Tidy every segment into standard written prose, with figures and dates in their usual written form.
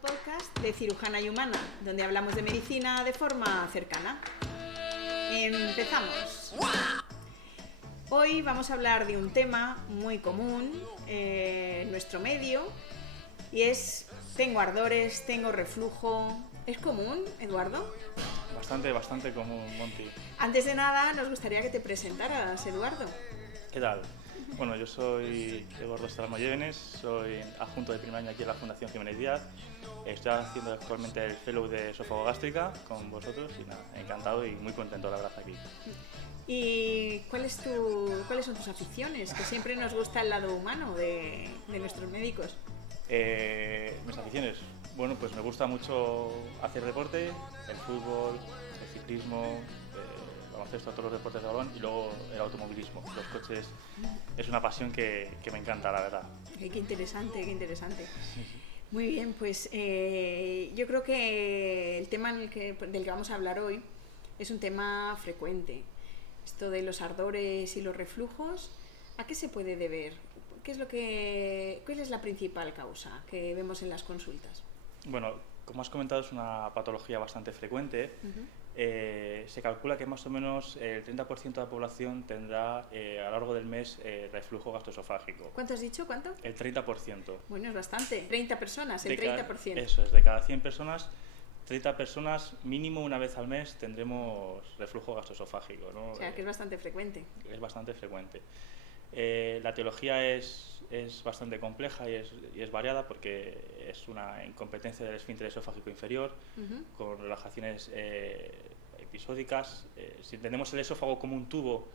podcast de Cirujana y Humana, donde hablamos de medicina de forma cercana. Empezamos. Hoy vamos a hablar de un tema muy común en nuestro medio y es: tengo ardores, tengo reflujo. ¿Es común, Eduardo? Bastante común, Monty. Antes de nada, nos gustaría que te presentaras, Eduardo. ¿Qué tal? Bueno, yo soy Eduardo Estalamo Llévenes, soy adjunto de primer año aquí en la Fundación Jiménez Díaz. Estoy haciendo actualmente el Fellow de Esófago Gástrica con vosotros y nada, encantado y muy contento, la verdad, aquí. ¿Y cuáles son tus aficiones? Que siempre nos gusta el lado humano de nuestros médicos. Mis aficiones, bueno, pues me gusta mucho hacer deporte, el fútbol, el ciclismo, baloncesto, todos los deportes de balón y luego el automovilismo. Los coches es una pasión que me encanta, la verdad. Qué interesante, qué interesante. Muy bien, pues yo creo que el tema del que vamos a hablar hoy es un tema frecuente. Esto de los ardores y los reflujos, ¿a qué se puede deber? ¿Cuál es la principal causa que vemos en las consultas? Bueno, como has comentado, es una patología bastante frecuente. Se calcula que más o menos el 30% de la población tendrá a lo largo del mes reflujo gastroesofágico. ¿Cuánto has dicho? ¿Cuánto? El 30%. Bueno, es bastante. 30 personas, el 30%. Eso es, de cada 100 personas, 30 personas mínimo una vez al mes tendremos reflujo gastroesofágico, ¿no? O sea, que es bastante frecuente. Es bastante frecuente. La etiología es bastante compleja y es variada porque es una incompetencia del esfínter esofágico inferior con relajaciones episódicas. Si entendemos el esófago como un tubo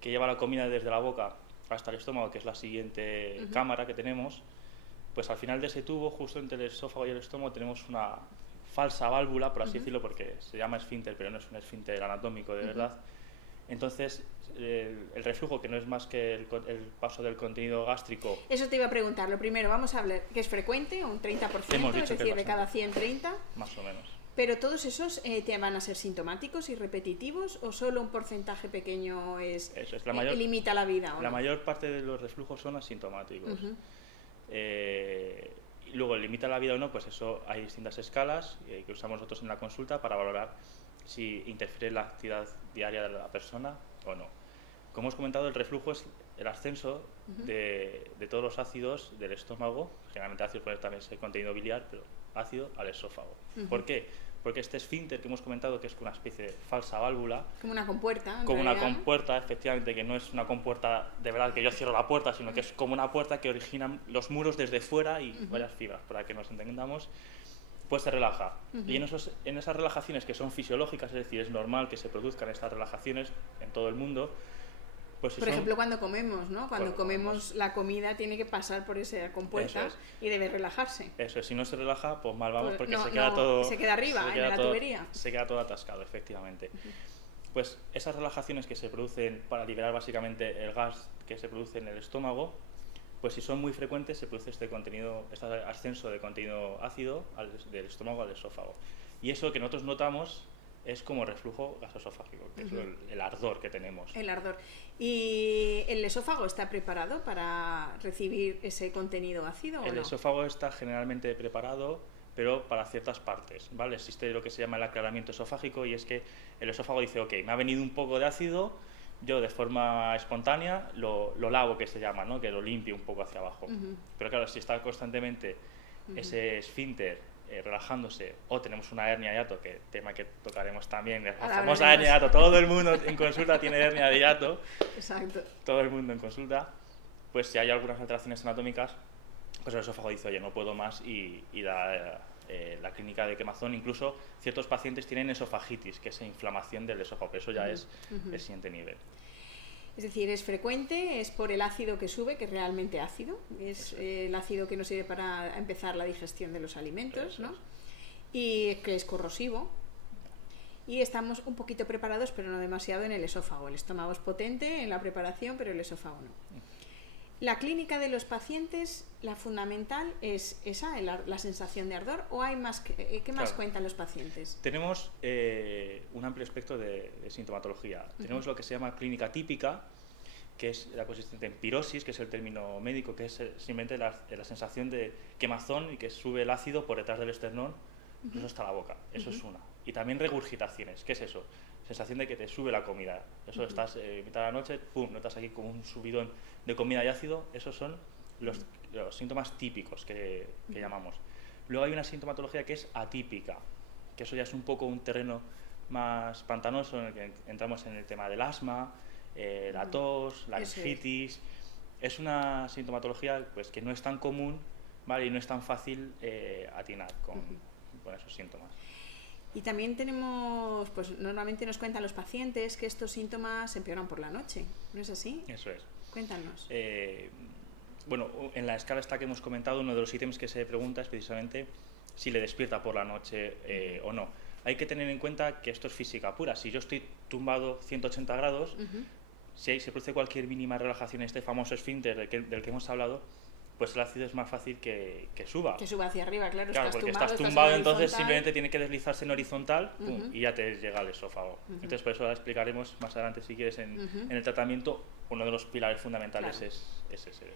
que lleva la comida desde la boca hasta el estómago, que es la siguiente cámara que tenemos, pues al final de ese tubo, justo entre el esófago y el estómago, tenemos una falsa válvula, por así decirlo, porque se llama esfínter, pero no es un esfínter anatómico de verdad. Entonces, el reflujo, que no es más que el paso del contenido gástrico... Eso te iba a preguntar. Lo primero, vamos a hablar, que es frecuente, un 30%, es decir, de cada 100, 30. Más o menos. ¿Pero todos esos te van a ser sintomáticos y repetitivos o solo un porcentaje pequeño limita la vida? La mayor parte de los reflujos son asintomáticos. Y luego, limita la vida o no, pues eso hay distintas escalas que usamos nosotros en la consulta para valorar si interfiere en la actividad diaria de la persona o no. Como hemos comentado, el reflujo es el ascenso de todos los ácidos del estómago, generalmente ácidos, puede también ser contenido biliar, pero ácido al esófago. ¿Por qué? Porque este esfínter que hemos comentado, que es una especie de falsa válvula, como una compuerta, como una compuerta, efectivamente, que no es una compuerta de verdad que yo cierro la puerta, sino que es como una puerta que origina los muros desde fuera y varias fibras, para que nos entendamos, pues se relaja. Y en esas relajaciones que son fisiológicas, es decir, es normal que se produzcan estas relajaciones en todo el mundo. Pues por ejemplo, cuando comemos, ¿no? Cuando comemos la comida tiene que pasar por esa compuerta y debe relajarse. Eso es, si no se relaja, pues mal vamos, porque se queda arriba, en la tubería. Se queda todo atascado, efectivamente. Pues esas relajaciones que se producen para liberar básicamente el gas que se produce en el estómago, pues si son muy frecuentes se produce este ascenso de contenido ácido del estómago al esófago. Y eso que nosotros notamos es como reflujo gastroesofágico, que es el ardor que tenemos. El ardor. ¿Y el esófago está preparado para recibir ese contenido ácido o no? El esófago está generalmente preparado, pero para ciertas partes, ¿vale? Existe lo que se llama el aclaramiento esofágico, y es que el esófago dice, ok, me ha venido un poco de ácido, yo de forma espontánea lo lavo, que se llama, ¿no? Que lo limpio un poco hacia abajo. Pero claro, si está constantemente ese esfínter relajándose, o tenemos una hernia de hiato, que tema que tocaremos también, la famosa hernia de hiato, todo el mundo en consulta tiene hernia de hiato. Exacto. Todo el mundo en consulta, pues si hay algunas alteraciones anatómicas, pues el esófago dice, oye, no puedo más, y da la clínica de quemazón. Incluso ciertos pacientes tienen esofagitis, que es inflamación del esófago, pero eso ya es el siguiente nivel. Es decir, es frecuente, es por el ácido que sube, que es realmente ácido, es el ácido que nos sirve para empezar la digestión de los alimentos, ¿no? Y que es corrosivo. Y estamos un poquito preparados, pero no demasiado, en el esófago. El estómago es potente en la preparación, pero el esófago no. La clínica de los pacientes, la fundamental es esa, la sensación de ardor, ¿o hay más? ¿Qué más cuentan los pacientes? Tenemos un amplio espectro de sintomatología. Tenemos lo que se llama clínica típica, que es la consistente en pirosis, que es el término médico, que es simplemente la sensación de quemazón y que sube el ácido por detrás del esternón, incluso hasta la boca. Eso es una. Y también regurgitaciones. ¿Qué es eso? Sensación de que te sube la comida. Eso estás mitad de la noche, pum, notas aquí como un subidón de comida y ácido. Esos son los síntomas típicos que llamamos. Luego hay una sintomatología que es atípica, que eso ya es un poco un terreno más pantanoso en el que entramos en el tema del asma, la tos, la laringitis. Es una sintomatología pues, que no es tan común, ¿vale? Y no es tan fácil atinar con esos síntomas. Y también tenemos, pues normalmente nos cuentan los pacientes que estos síntomas empeoran por la noche, ¿no es así? Eso es. Cuéntanos. Bueno, en la escala esta que hemos comentado, uno de los ítems que se pregunta es precisamente si le despierta por la noche o no. Hay que tener en cuenta que esto es física pura. Si yo estoy tumbado 180 grados, si se produce cualquier mínima relajación en este famoso esfínter del que hemos hablado, pues el ácido es más fácil que suba. Que suba hacia arriba, claro. Claro, porque estás tumbado, entonces simplemente tiene que deslizarse en horizontal pum, y ya te llega al esófago. Entonces, por eso explicaremos más adelante, si quieres, en el tratamiento, uno de los pilares fundamentales es ese.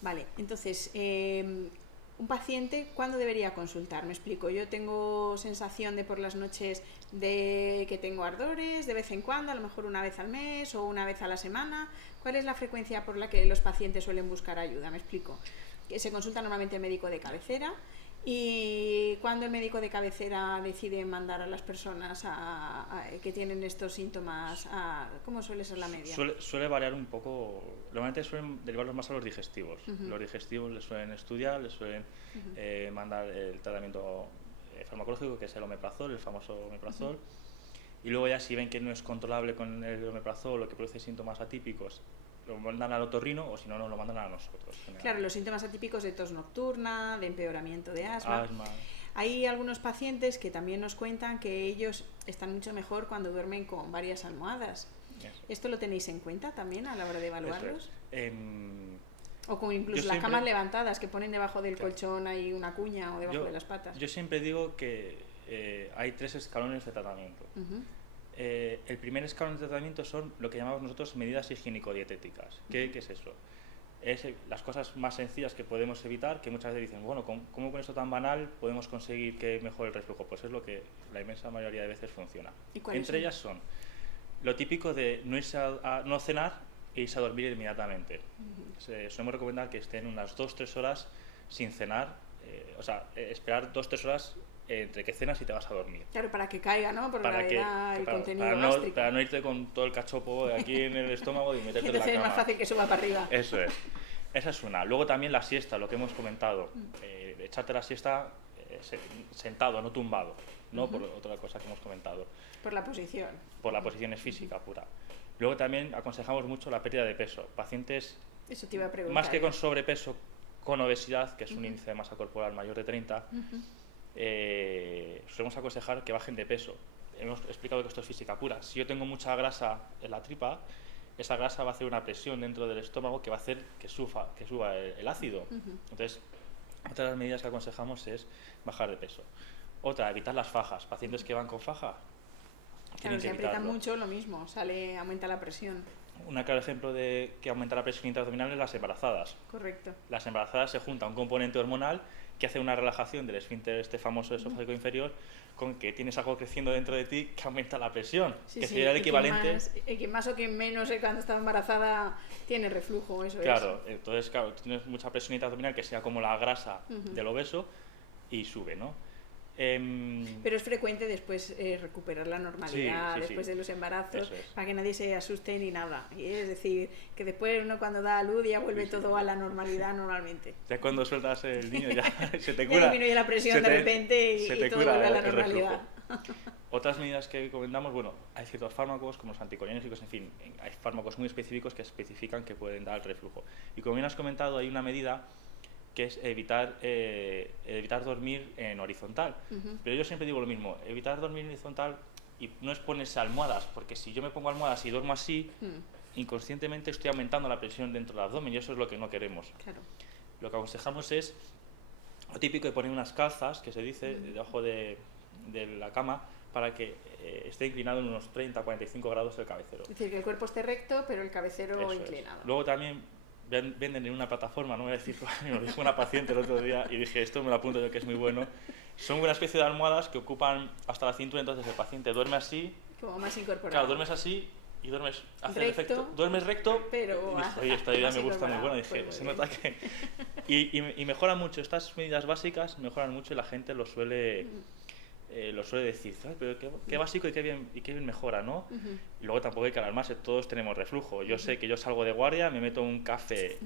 Vale, entonces, un paciente, ¿cuándo debería consultar? Me explico, yo tengo sensación de por las noches de que tengo ardores, de vez en cuando, a lo mejor una vez al mes o una vez a la semana. ¿Cuál es la frecuencia por la que los pacientes suelen buscar ayuda? Me explico. Que se consulta normalmente el médico de cabecera y cuando el médico de cabecera decide mandar a las personas que tienen estos síntomas, ¿cómo suele ser la media? Suele variar un poco. Normalmente suelen derivarlos más a los digestivos. Los digestivos les suelen estudiar, les suelen mandar el tratamiento farmacológico, que es el omeprazol, el famoso omeprazol. Y luego ya si ven que no es controlable con el omeprazol o que produce síntomas atípicos, lo mandan al otorrino o si no, nos lo mandan a nosotros. Claro, los síntomas atípicos de tos nocturna, de empeoramiento de asma. Hay algunos pacientes que también nos cuentan que ellos están mucho mejor cuando duermen con varias almohadas. ¿Esto lo tenéis en cuenta también a la hora de evaluarlos? O con incluso las camas levantadas que ponen debajo del colchón hay una cuña o debajo de las patas. Yo siempre digo que hay 3 escalones de tratamiento. El primer escalón de tratamiento son lo que llamamos nosotros medidas higiénico-dietéticas. ¿Qué es eso? Es las cosas más sencillas que podemos evitar, que muchas veces dicen, bueno, ¿cómo con esto tan banal podemos conseguir que mejore el reflujo? Pues es lo que la inmensa mayoría de veces funciona. Entre ellas son lo típico de no irse no cenar e irse a dormir inmediatamente. Solemos recomendar que estén unas 2-3 horas sin cenar, esperar 2-3 horas entre que cenas y te vas a dormir. Claro, para que caiga, ¿no? Por el contenido gástrico. Para no irte con todo el cachopo aquí en el estómago y meterte en la cama. Entonces es más fácil que suba para arriba. Eso es. Esa es una. Luego también la siesta, lo que hemos comentado. Echarte la siesta sentado, no tumbado, ¿no? Por otra cosa que hemos comentado. Por la posición. Por la posición es física pura. Luego también aconsejamos mucho la pérdida de peso. Pacientes, eso te iba a preguntar, más que con sobrepeso, con obesidad, que es un índice de masa corporal mayor de 30, solemos aconsejar que bajen de peso. Hemos explicado que esto es física pura. Si yo tengo mucha grasa en la tripa, esa grasa va a hacer una presión dentro del estómago que va a hacer que suba el ácido. Entonces, otra de las medidas que aconsejamos es bajar de peso. Otra, evitar las fajas. Pacientes que van con faja, claro, si aprietan mucho, lo mismo, aumenta la presión. Un claro ejemplo de que aumenta la presión intraabdominal es las embarazadas. Correcto. Las embarazadas se junta un componente hormonal que hace una relajación del esfínter este famoso esofágico inferior con que tienes algo creciendo dentro de ti que aumenta la presión, que sería el equivalente. Que más o que menos cuando está embarazada tiene reflujo, eso claro, es. Entonces, claro, tienes mucha presión intraabdominal que sea como la grasa del obeso y sube, ¿no? Pero es frecuente después recuperar la normalidad después de los embarazos, para que nadie se asuste ni nada. Y es decir, que después uno cuando da a luz ya vuelve todo a la normalidad normalmente. Ya cuando sueltas el niño ya se te cura. Ya disminuye la presión de repente y todo vuelve a la normalidad. Otras medidas que recomendamos, bueno, hay ciertos fármacos como los anticolinérgicos, en fin, hay fármacos muy específicos que especifican que pueden dar el reflujo. Y como bien has comentado, hay una medida que es evitar dormir en horizontal. Pero yo siempre digo lo mismo, evitar dormir en horizontal y no es ponerse almohadas, porque si yo me pongo almohadas y duermo así, inconscientemente estoy aumentando la presión dentro del abdomen y eso es lo que no queremos. Claro. Lo que aconsejamos es lo típico de poner unas calzas, que se dice, debajo de la cama, para que esté inclinado en unos 30-45 grados el cabecero. Es decir, que el cuerpo esté recto, pero el cabecero Eso inclinado. es. Luego también venden en una plataforma, no voy a decir, me lo dijo una paciente el otro día y dije, esto me lo apunto yo que es muy bueno. Son una especie de almohadas que ocupan hasta la cintura, entonces el paciente duerme así. Como más incorporado. Claro, duermes así y duermes, hace recto, el efecto, duermes recto, pero y dije, oye, esta idea me gusta muy buena, dije, pues se nota que... Y mejora mucho, estas medidas básicas mejoran mucho y la gente lo suele decir, ¿sabes? Pero qué básico y qué bien mejora, ¿no? Y luego tampoco hay que alarmarse, todos tenemos reflujo. Yo sé que yo salgo de guardia, me meto un café,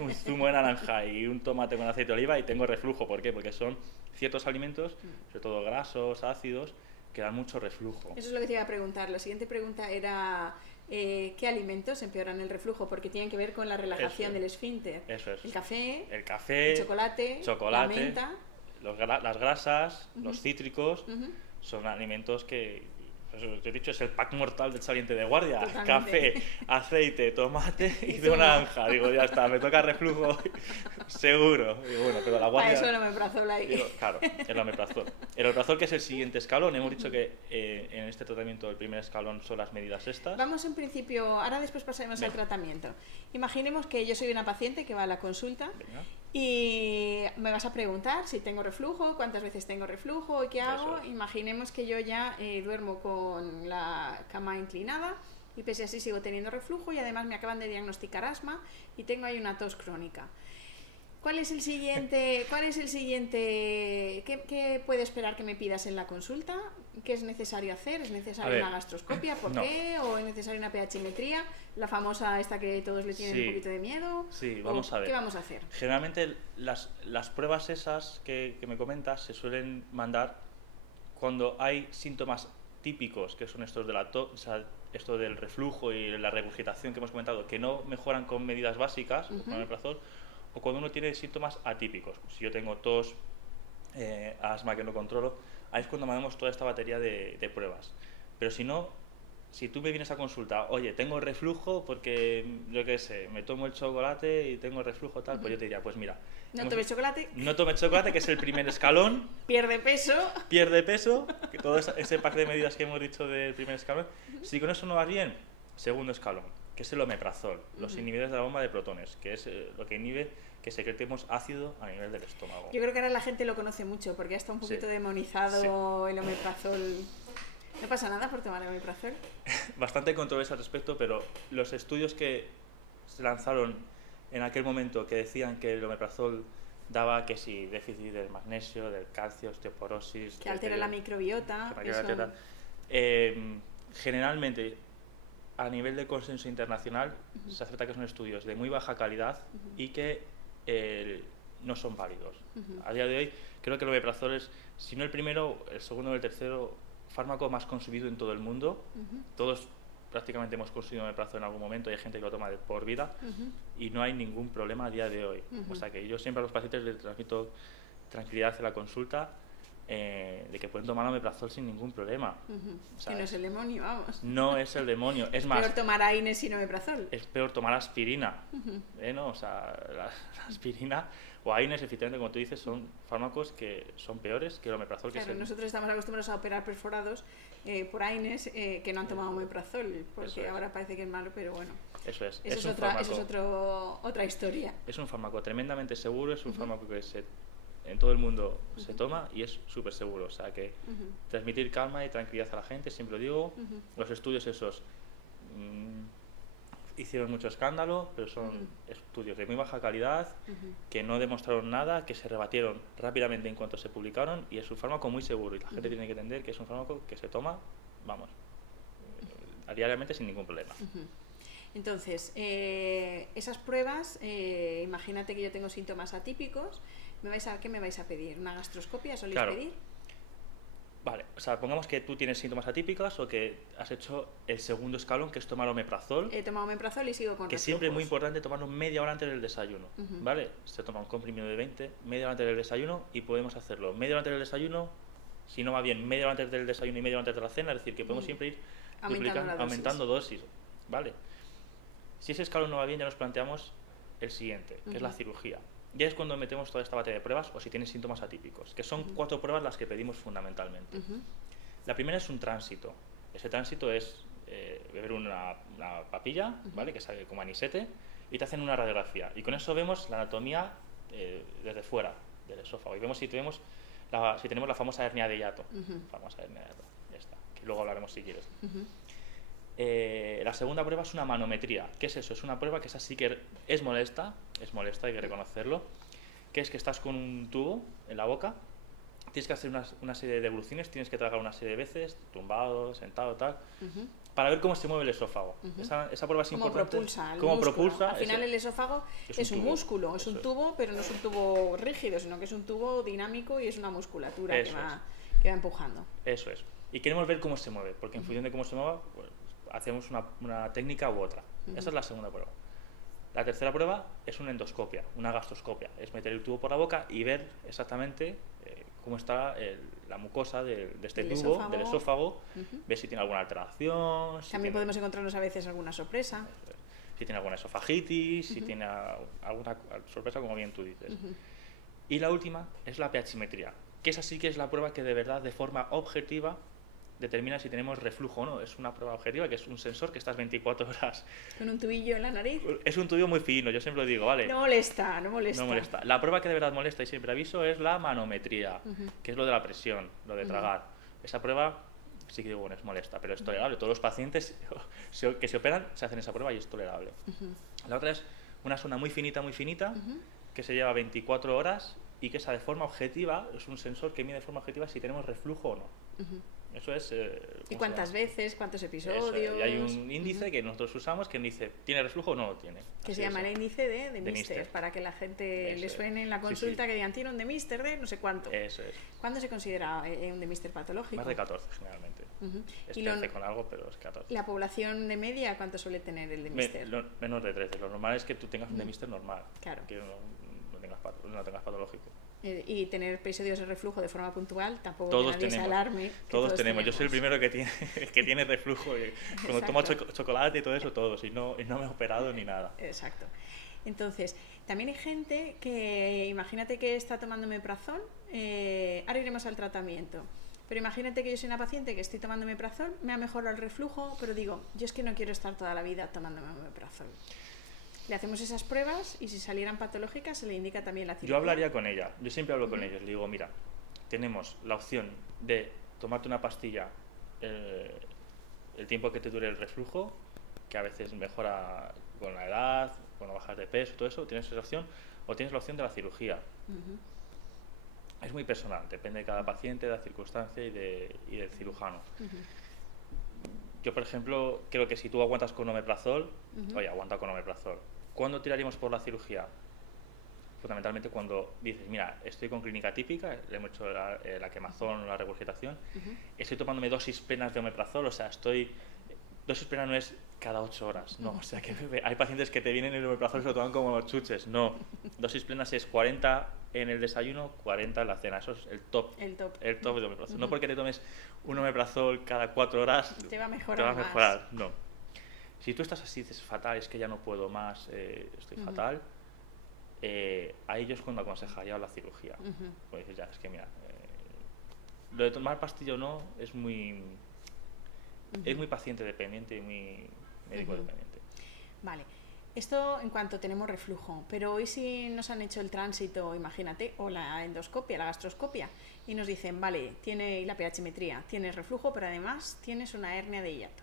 un zumo de naranja y un tomate con aceite de oliva y tengo reflujo. ¿Por qué? Porque son ciertos alimentos, sobre todo grasos, ácidos, que dan mucho reflujo. Eso es lo que te iba a preguntar. La siguiente pregunta era ¿qué alimentos empeoran el reflujo? Porque tienen que ver con la relajación del esfínter. Eso es. El café, el chocolate, la menta... las grasas, los cítricos, son alimentos que, pues, te he dicho, es el pack mortal del saliente de guardia. Totalmente. Café, aceite, tomate y de zumo. naranja. Digo, ya está, me toca reflujo, seguro. Digo, bueno, pero la guardia... Para eso el omeprazol ahí. Digo, claro, el omeprazol. El omeprazol, que es el siguiente escalón, hemos dicho que en este tratamiento el primer escalón son las medidas estas. Vamos en principio, ahora después pasaremos al tratamiento. Imaginemos que yo soy una paciente que va a la consulta. Venga. Y me vas a preguntar si tengo reflujo, cuántas veces tengo reflujo y qué hago. Imaginemos que yo ya duermo con la cama inclinada y pese a así sigo teniendo reflujo y además me acaban de diagnosticar asma y tengo ahí una tos crónica. ¿Cuál es el siguiente? ¿Qué puede esperar que me pidas en la consulta? ¿Qué es necesario hacer? ¿Es necesaria una gastroscopia? ¿Por qué? ¿O es necesaria una pHmetría? La famosa esta que todos le tienen un poquito de miedo. Sí, vamos a ver. ¿Qué vamos a hacer? Generalmente las pruebas esas que me comentas se suelen mandar cuando hay síntomas típicos, que son estos de la tos, o sea, esto del reflujo y la regurgitación que hemos comentado, que no mejoran con medidas básicas, con omeprazol, o cuando uno tiene síntomas atípicos. Si yo tengo tos, asma que no controlo, ahí es cuando mandamos toda esta batería de pruebas. Pero si no, si tú me vienes a consulta, oye, tengo reflujo porque, yo qué sé, me tomo el chocolate y tengo reflujo tal, pues yo te diría, pues mira... No tomes chocolate. No tomes chocolate, que es el primer escalón. Pierde peso. Pierde peso, que todo ese pack de medidas que hemos dicho del primer escalón. Si con eso no vas bien, segundo escalón, que es el omeprazol, los inhibidores de la bomba de protones, que es lo que inhibe que secretemos ácido a nivel del estómago. Yo creo que ahora la gente lo conoce mucho, porque ya está un poquito demonizado el omeprazol. ¿No pasa nada por tomar omeprazol? Bastante controversia al respecto, pero los estudios que se lanzaron en aquel momento que decían que el omeprazol daba que si déficit del magnesio, del calcio, osteoporosis... Que altera la microbiota. Generalmente, a nivel de consenso internacional, se acepta que son estudios de muy baja calidad y que no son válidos. A día de hoy, creo que el omeprazol es, si no el primero, el segundo o el tercero fármaco más consumido en todo el mundo. Todos prácticamente hemos consumido omeprazol en algún momento, hay gente que lo toma de por vida y no hay ningún problema a día de hoy. O sea que yo siempre a los pacientes les transmito tranquilidad en la consulta, de que pueden tomar omeprazol sin ningún problema. Que no es el demonio, vamos. No es el demonio, es más... peor tomar AINES sin omeprazol. Es peor tomar aspirina, ¿no? O sea, la aspirina o AINES, efectivamente, como tú dices, son fármacos que son peores que el omeprazol. Claro, nosotros estamos acostumbrados a operar perforados por AINES que no han tomado omeprazol, porque ahora parece que es malo, pero bueno. Eso es. Eso es otra historia. Es un fármaco tremendamente seguro, es un fármaco que en todo el mundo se toma y es súper seguro. O sea que transmitir calma y tranquilidad a la gente, siempre lo digo. Los estudios esos hicieron mucho escándalo, pero son estudios de muy baja calidad, que no demostraron nada, que se rebatieron rápidamente en cuanto se publicaron, y es un fármaco muy seguro y la gente tiene que entender que es un fármaco que se toma, vamos, diariamente sin ningún problema. Entonces, esas pruebas, imagínate que yo tengo síntomas atípicos, ¿qué me vais a pedir? ¿Una gastroscopia soléis pedir? Vale, o sea, pongamos que tú tienes síntomas atípicas o que has hecho el segundo escalón, que es tomar omeprazol. He tomado omeprazol y sigo con que reflujos. Siempre es muy importante tomarlo media hora antes del desayuno, ¿vale? Se toma un comprimido de 20, media hora antes del desayuno, y podemos hacerlo media hora antes del desayuno, si no va bien, media hora antes del desayuno y media hora antes de la cena, es decir, que podemos siempre ir aumentando dosis, ¿vale? Si ese escalón no va bien, ya nos planteamos el siguiente, que es la cirugía. Ya es cuando metemos toda esta batería de pruebas, o si tienes síntomas atípicos, que son 4 pruebas las que pedimos fundamentalmente. La primera es un tránsito. Ese tránsito es beber una papilla, ¿vale? Que sale como anisete, y te hacen una radiografía. Y con eso vemos la anatomía desde fuera del esófago. Y vemos si tenemos la famosa hernia de hiato. Famosa hernia de hiato. Ya está. Que luego hablaremos si quieres. La segunda prueba es una manometría. ¿Qué es eso? Es una prueba que esa sí que es molesta, hay que reconocerlo, que es que estás con un tubo en la boca, tienes que hacer una serie de devoluciones, tienes que tragar una serie de veces, tumbado, sentado, tal, para ver cómo se mueve el esófago. Esa prueba es importante. ¿Cómo propulsa? Al final el esófago es un músculo, es un tubo, pero no es un tubo rígido, sino que es un tubo dinámico y es una musculatura que va empujando. Eso es. Y queremos ver cómo se mueve, porque en función de cómo se mueva, pues, hacemos una técnica u otra. Esa es la segunda prueba. La tercera prueba es una endoscopia, una gastroscopia. Es meter el tubo por la boca y ver exactamente cómo está la mucosa de este tubo, del esófago, ver si tiene alguna alteración. También podemos encontrarnos a veces alguna sorpresa. Si tiene alguna esofagitis, si tiene alguna sorpresa, como bien tú dices. Y la última es la pHimetría, que esa sí que es la prueba que de verdad, de forma objetiva, determina si tenemos reflujo o no. Es una prueba objetiva, que es un sensor que estás 24 horas... ¿Con un tubillo en la nariz? Es un tubillo muy fino, yo siempre lo digo, ¿vale? No molesta. No molesta. La prueba que de verdad molesta, y siempre aviso, es la manometría, que es lo de la presión, lo de tragar. Esa prueba sí que digo, bueno, es molesta, pero es tolerable. Todos los pacientes que se operan se hacen esa prueba y es tolerable. La otra es una sonda muy finita, que se lleva 24 horas y que esa de forma objetiva, es un sensor que mide de forma objetiva si tenemos reflujo o no. Eso es... ¿Y cuántas veces? ¿Cuántos episodios? Y hay un índice que nosotros usamos que dice, ¿tiene reflujo o no lo tiene? Que se llama el índice de Mister, para que la gente le suene en la consulta que digan, tiene un de Mister de no sé cuánto. Eso es. ¿Cuándo se considera un de Mister patológico? Más de 14, generalmente. Es 13 con algo, pero es 14. ¿La población de media cuánto suele tener el de Mister? Menos de 13. Lo normal es que tú tengas un de Mister normal. Claro. Que no tengas patológico. Y tener episodios de reflujo de forma puntual, tampoco que nadie se alarme. Todos tenemos. Yo soy el primero que tiene reflujo. Cuando tomo chocolate y todo eso, todos. Y no me he operado ni nada. Exacto. Entonces, también hay gente que, imagínate que está tomando omeprazol, ahora iremos al tratamiento, pero imagínate que yo soy una paciente que estoy tomando omeprazol, me ha mejorado el reflujo, pero digo, yo es que no quiero estar toda la vida tomándome omeprazol. Le hacemos esas pruebas y si salieran patológicas se le indica también la cirugía. Yo hablaría con ella, yo siempre hablo con ellos, le digo, mira, tenemos la opción de tomarte una pastilla el tiempo que te dure el reflujo, que a veces mejora con la edad, cuando bajas de peso, todo eso, tienes esa opción, o tienes la opción de la cirugía. Es muy personal, depende de cada paciente, de la circunstancia y del cirujano. Yo, por ejemplo, creo que si tú aguantas con omeprazol, oye, aguanta con omeprazol. ¿Cuándo tiraríamos por la cirugía? Fundamentalmente cuando dices, mira, estoy con clínica típica, le hemos hecho la quemazón o la regurgitación, estoy tomándome dosis plenas de omeprazol, o sea, dosis plena no es cada 8 horas, no, o sea, que hay pacientes que te vienen el omeprazol y se lo toman como chuches, no. Dosis plenas es 40 en el desayuno, 40 en la cena, eso es el top de omeprazol. No porque te tomes un omeprazol cada 4 horas te va a mejorar más. No. Si tú estás así, dices fatal, es que ya no puedo más, estoy fatal, a ellos cuando aconsejaría la cirugía. Pues dices, ya, es que mira, lo de tomar pastilla o no es muy paciente dependiente y muy médico dependiente. Vale. Esto en cuanto tenemos reflujo, pero hoy si nos han hecho el tránsito, imagínate, o la endoscopia, la gastroscopia, y nos dicen, vale, tiene la pHimetría, tienes reflujo, pero además tienes una hernia de hiato.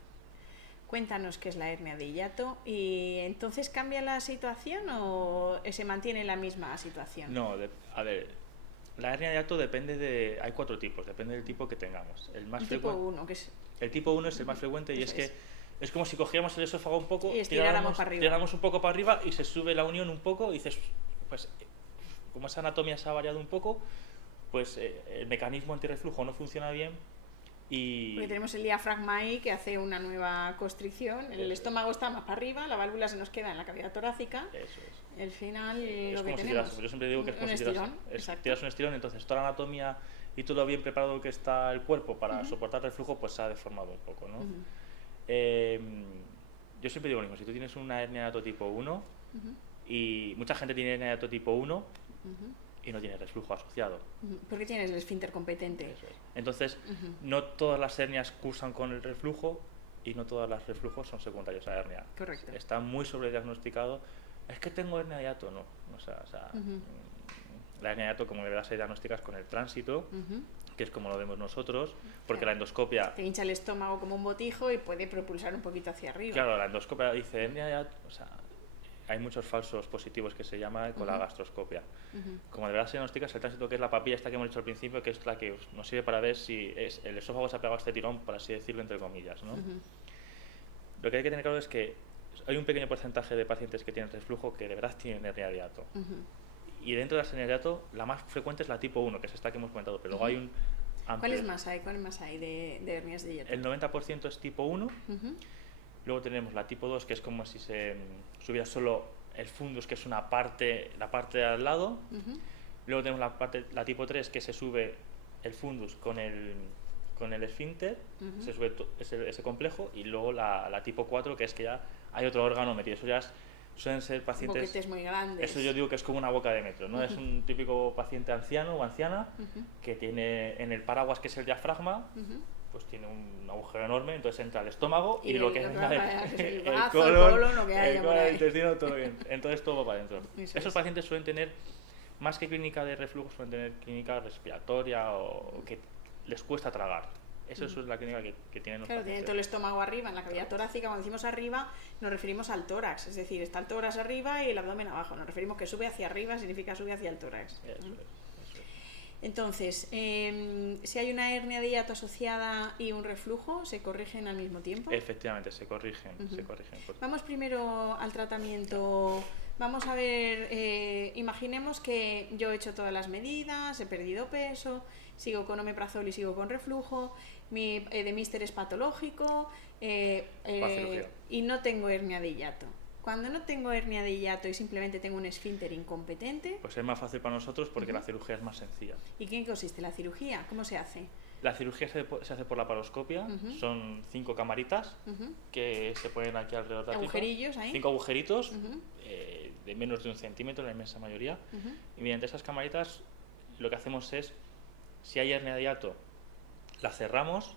Cuéntanos qué es la hernia de hiato y entonces ¿cambia la situación o se mantiene la misma situación? No, a ver, la hernia de hiato depende de... Hay 4 tipos, depende del tipo que tengamos. El tipo 1, que es... El tipo 1 es el más frecuente y es que es como si cogiéramos el esófago un poco y tiráramos un poco para arriba y se sube la unión un poco y dices, pues como esa anatomía se ha variado un poco, pues el mecanismo antirreflujo no funciona bien. Porque tenemos el diafragma ahí que hace una nueva constricción, el estómago está más para arriba, la válvula se nos queda en la cavidad torácica. Eso es. El final es lo que como tenemos. Si yo siempre digo que es como si tiras un estirón, entonces toda la anatomía y todo lo bien preparado que está el cuerpo para soportar el reflujo, pues se ha deformado un poco, ¿no? Yo siempre digo lo mismo, si tú tienes una hernia de hiato tipo 1 y mucha gente tiene hernia de hiato tipo 1 y no tiene reflujo asociado. Porque tienes el esfínter competente. Eso es. Entonces, no todas las hernias cursan con el reflujo y no todos los reflujos son secundarios a la hernia. Correcto. Está muy sobrediagnosticado. Es que tengo hernia de hiato, no. La hernia de hiato, como deberá ser diagnósticas con el tránsito, que es como lo vemos nosotros, porque claro, la endoscopia... Te hincha el estómago como un botijo y puede propulsar un poquito hacia arriba. Claro, la endoscopia dice hernia de hiato, hay muchos falsos positivos que se llama con la gastroscopia. Como deberá ser diagnósticas, el tránsito, que es la papilla esta que hemos dicho al principio, que es la que nos sirve para ver si el esófago se ha pegado a este tirón, por así decirlo, entre comillas, ¿no? Lo que hay que tener claro es que hay un pequeño porcentaje de pacientes que tienen reflujo que de verdad tienen hernia de hiato. Y dentro de la hernia de hiato, la más frecuente es la tipo 1, que es esta que hemos comentado, pero luego hay un amplio... ¿Cuáles más hay de hernias de hiato? El 90% es tipo 1. Luego tenemos la tipo 2, que es como si se subiera solo el fundus, que es la parte de al lado. Luego tenemos la tipo 3, que se sube el fundus con el esfínter, se sube ese complejo, y luego la tipo 4, que es que ya hay otro órgano metido. Eso ya suelen ser pacientes... Boquetes muy grandes. Eso yo digo que es como una boca de metro, ¿no? Es un típico paciente anciano o anciana que tiene en el paraguas, que es el diafragma, pues tiene un agujero enorme, entonces entra el estómago y lo que es el colon, lo que haya por ahí. El intestino, todo bien. Entonces todo va para adentro. Esos pacientes suelen tener, más que clínica de reflujo, suelen tener clínica respiratoria o que les cuesta tragar. Eso es la clínica que tienen los pacientes. Tienen todo el estómago arriba, en la cavidad torácica. Cuando decimos arriba, nos referimos al tórax, es decir, está el tórax arriba y el abdomen abajo. Nos referimos que sube hacia arriba, significa sube hacia el tórax. Eso es. Entonces, si hay una hernia de hiato asociada y un reflujo, ¿se corrigen al mismo tiempo? Efectivamente, se corrigen. Vamos primero al tratamiento. Vamos a ver, imaginemos que yo he hecho todas las medidas, he perdido peso, sigo con omeprazol y sigo con reflujo, mi Edemister es patológico y no tengo hernia de hiato. Cuando no tengo hernia de hiato y simplemente tengo un esfínter incompetente... Pues es más fácil para nosotros porque la cirugía es más sencilla. ¿Y qué consiste la cirugía? ¿Cómo se hace? La cirugía se hace por laparoscopia. Son 5 camaritas que se ponen aquí alrededor de la tripa. ¿Agujerillos ahí? 5 agujeritos de menos de 1 centímetro, la inmensa mayoría. Y mediante esas camaritas lo que hacemos es, si hay hernia de hiato, la cerramos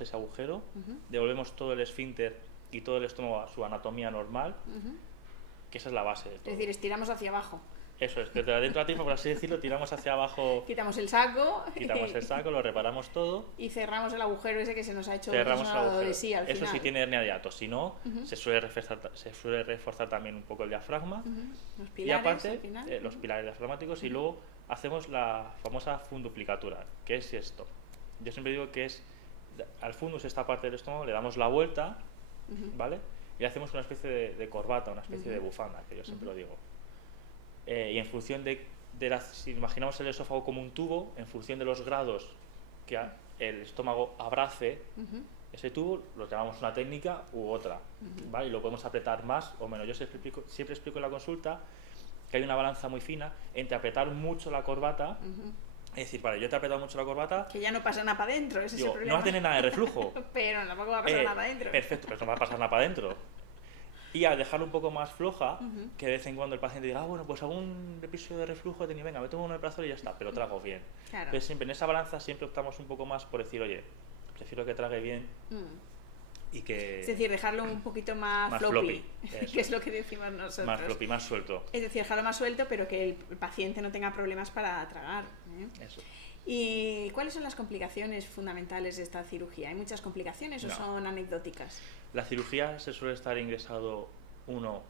ese agujero, devolvemos todo el esfínter y todo el estómago a su anatomía normal, que esa es la base de todo. Es decir, estiramos hacia abajo. Eso es, desde adentro de la tripa, por así decirlo, tiramos hacia abajo. Quitamos el saco. Lo reparamos todo. Y cerramos el agujero ese que se nos ha hecho cerramos el agujero. De sí al Eso final. sí tiene hernia de hiato. Si no, se suele reforzar también un poco el diafragma. Los pilares, y aparte, al final. los pilares diafragmáticos. Y luego hacemos la famosa funduplicatura, que es esto. Yo siempre digo que es al fundus, esta parte del estómago, le damos la vuelta, ¿vale? Y hacemos una especie de corbata, una especie de bufanda, que yo siempre lo digo. Y en función si imaginamos el esófago como un tubo, en función de los grados que el estómago abrace ese tubo, lo llamamos una técnica u otra, ¿vale? Y lo podemos apretar más o menos. Yo siempre explico en la consulta que hay una balanza muy fina entre apretar mucho la corbata. Es decir, vale, yo te he apretado mucho la corbata... Que ya no pasa nada para adentro, ese es el problema. No va a tener nada de reflujo. Pero tampoco va a pasar nada para adentro. Perfecto, pero no va a pasar nada para adentro. Y al dejarlo un poco más floja, que de vez en cuando el paciente diga, bueno, pues algún episodio de reflujo he tenido, venga, me tomo un omeprazol y ya está, pero trago bien. Claro. Entonces siempre en esa balanza siempre optamos un poco más por decir, oye, prefiero que trague bien y que... Es decir, dejarlo un poquito más floppy. Que es lo que decimos nosotros. Más floppy, más suelto. Es decir, dejarlo más suelto, pero que el paciente no tenga problemas para tragar. Eso. ¿Y cuáles son las complicaciones fundamentales de esta cirugía? ¿Hay muchas complicaciones o son anecdóticas? La cirugía se suele estar ingresado 1-2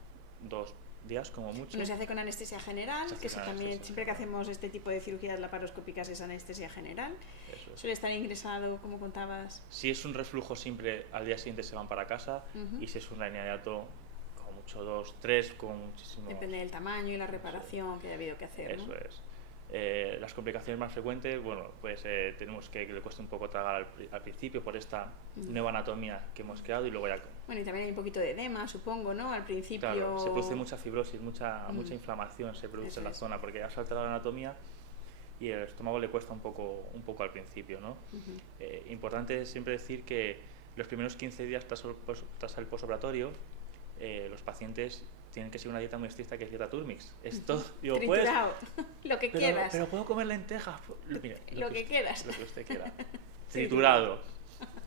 días como mucho. No se hace con anestesia general, que eso también, siempre que hacemos este tipo de cirugías laparoscópicas es anestesia general. Eso es. Suele estar ingresado, como contabas. Si es un reflujo simple, al día siguiente se van para casa, y si es una hernia de hiato, como mucho 2, 3, con muchísimo... Depende del tamaño y la reparación que haya habido que hacer, Eso ¿no? es. Las complicaciones más frecuentes, bueno, pues tenemos que le cueste un poco tragar al principio por esta nueva anatomía que hemos creado y luego ya... Bueno, y también hay un poquito de edema, supongo, ¿no? Al principio... Claro, se produce mucha fibrosis, mucha inflamación se produce en la zona porque ha saltado la anatomía y el estómago le cuesta un poco al principio, ¿no? Importante siempre decir que los primeros 15 días tras el postoperatorio los pacientes tienen que seguir una dieta muy estricta que es dieta Turmix. Esto, digo, pues, Triturado, lo que quieras. pero puedo comer lentejas. Mira, lo que quieras. Lo que usted quiera. Triturado.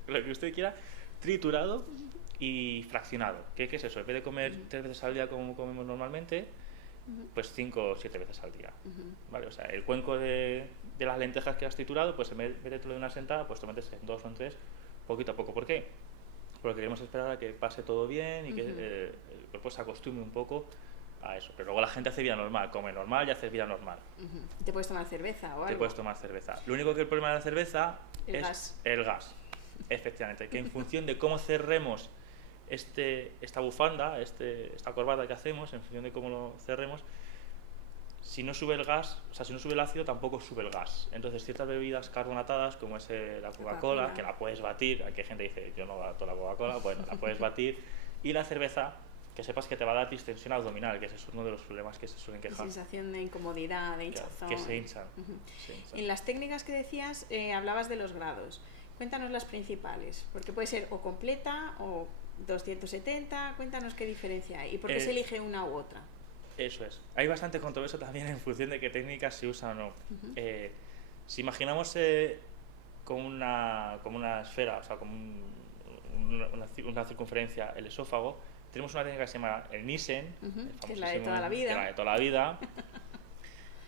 Lo que usted quiera, triturado y fraccionado. ¿Qué es eso? En vez de comer 3 veces al día como comemos normalmente, pues 5 o 7 veces al día. ¿Vale? O sea, el cuenco de las lentejas que has triturado, pues en vez de de una sentada, pues te metes en 2 o en 3, poquito a poco. ¿Por qué? Porque queremos esperar a que pase todo bien y que el cuerpo se acostumbre un poco a eso. Pero luego la gente hace vida normal, come normal y hace vida normal. Te puedes tomar cerveza o algo. Te puedes tomar cerveza. Lo único que el problema de la cerveza es el gas. Efectivamente, que en función de cómo cerremos esta bufanda, esta corbata que hacemos, en función de cómo lo cerremos, si no sube el gas, o sea, si no sube el ácido, tampoco sube el gas. Entonces, ciertas bebidas carbonatadas, como es la Coca-Cola, que la puedes batir, aquí hay gente que dice, yo no bato la Coca-Cola, bueno, la puedes batir, y la cerveza, que sepas que te va a dar distensión abdominal, que ese es uno de los problemas que se suelen quejar. Sensación de incomodidad, de hinchazón. Que se hinchan. En las técnicas que decías, hablabas de los grados. Cuéntanos las principales, porque puede ser o completa o 270, cuéntanos qué diferencia hay y por qué se elige una u otra. Eso es. Hay bastante controversia también en función de qué técnicas se usan o no. Si imaginamos como una esfera, o sea, como una circunferencia, el esófago, tenemos una técnica que se llama el Nissen, que es la de toda la vida. La de toda la vida,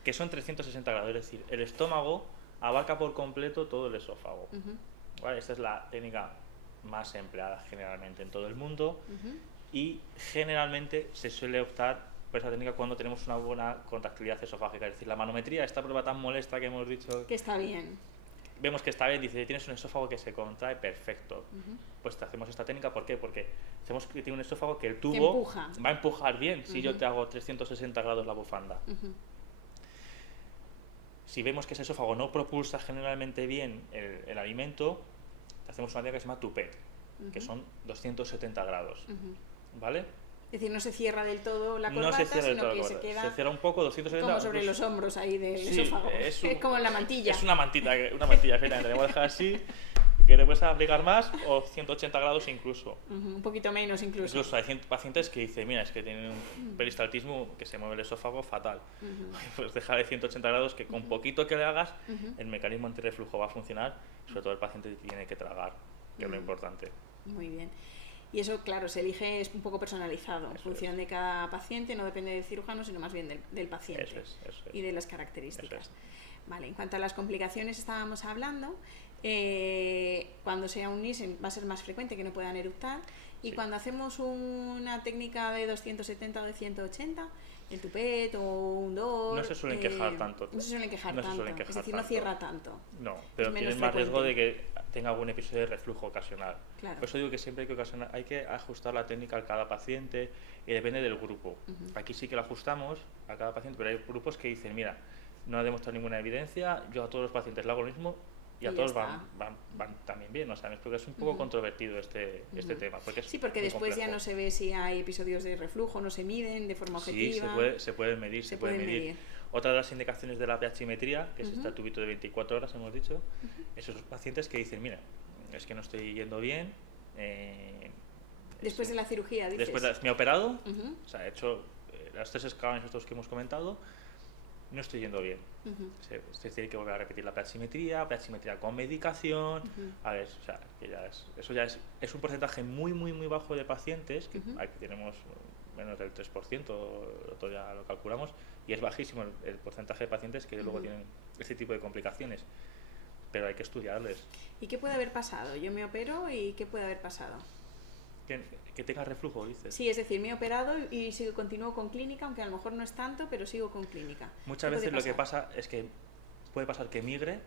que son 360 grados, es decir, el estómago abarca por completo todo el esófago. ¿Vale? Esta es la técnica más empleada generalmente en todo el mundo y generalmente se suele optar por esa técnica cuando tenemos una buena contractilidad esofágica. Es decir, la manometría, esta prueba tan molesta que hemos dicho... Que está bien. Vemos que está bien, dice, tienes un esófago que se contrae, perfecto. Pues te hacemos esta técnica, ¿por qué? Porque hacemos que tiene un esófago que el tubo va a empujar bien si yo te hago 360 grados la bufanda. Si vemos que ese esófago no propulsa generalmente bien el alimento, hacemos una técnica que se llama tupet, que son 270 grados, ¿vale? Es decir, no se cierra del todo la corbata, no se cierra del sino todo que se queda... Se cierra un poco, 270 como sobre los hombros ahí del esófago. Es como en la mantilla. Es una mantilla, efectivamente. Tenemos que dejar así, que te puedes aplicar más, o 180 grados incluso. Un poquito menos incluso. Incluso hay pacientes que dicen, mira, es que tienen un peristaltismo que se mueve el esófago fatal. Pues deja de 180 grados, que con poquito que le hagas, el mecanismo antirreflujo va a funcionar, sobre todo el paciente tiene que tragar, que es lo importante. Muy bien. Y eso, claro, se elige, es un poco personalizado, en función de cada paciente, no depende del cirujano, sino más bien del paciente y de las características. Vale, en cuanto a las complicaciones estábamos hablando, cuando sea un Nissen va a ser más frecuente que no puedan eructar, y cuando hacemos una técnica de 270 o de 180, el tupet o un DOR... No se suelen quejar tanto. No se suelen quejar tanto, es decir, no cierra tanto. No, pero tienes más riesgo de que tenga algún episodio de reflujo ocasional. Claro. Por eso digo que siempre hay que ajustar la técnica a cada paciente y depende del grupo. Aquí sí que lo ajustamos a cada paciente, pero hay grupos que dicen, mira, no ha demostrado ninguna evidencia, yo a todos los pacientes le hago lo mismo y a todos van también bien. O sea, creo que es un poco controvertido este tema. Porque porque después complejo. Ya no se ve si hay episodios de reflujo, no se miden de forma objetiva. Sí, se pueden medir, se pueden medir. Otra de las indicaciones de la pH-metría, que es este tubito de 24 horas, hemos dicho, esos pacientes que dicen, mira, es que no estoy yendo bien. Después de la cirugía, dices. Después me he operado, o sea, he hecho las 3 escalones estos que hemos comentado, no estoy yendo bien. Es decir, hay que volver a repetir la pH-metría con medicación. A ver, o sea, que eso ya es un porcentaje muy, muy, muy bajo de pacientes, que aquí tenemos menos del 3%, otro ya lo calculamos, y es bajísimo el porcentaje de pacientes que luego tienen este tipo de complicaciones. Pero hay que estudiarles. ¿Y qué puede haber pasado? Yo me opero y ¿qué puede haber pasado? Que tenga reflujo, dices. Sí, es decir, me he operado y continúo con clínica, aunque a lo mejor no es tanto, pero sigo con clínica. Muchas veces lo que pasa es que puede pasar que migre,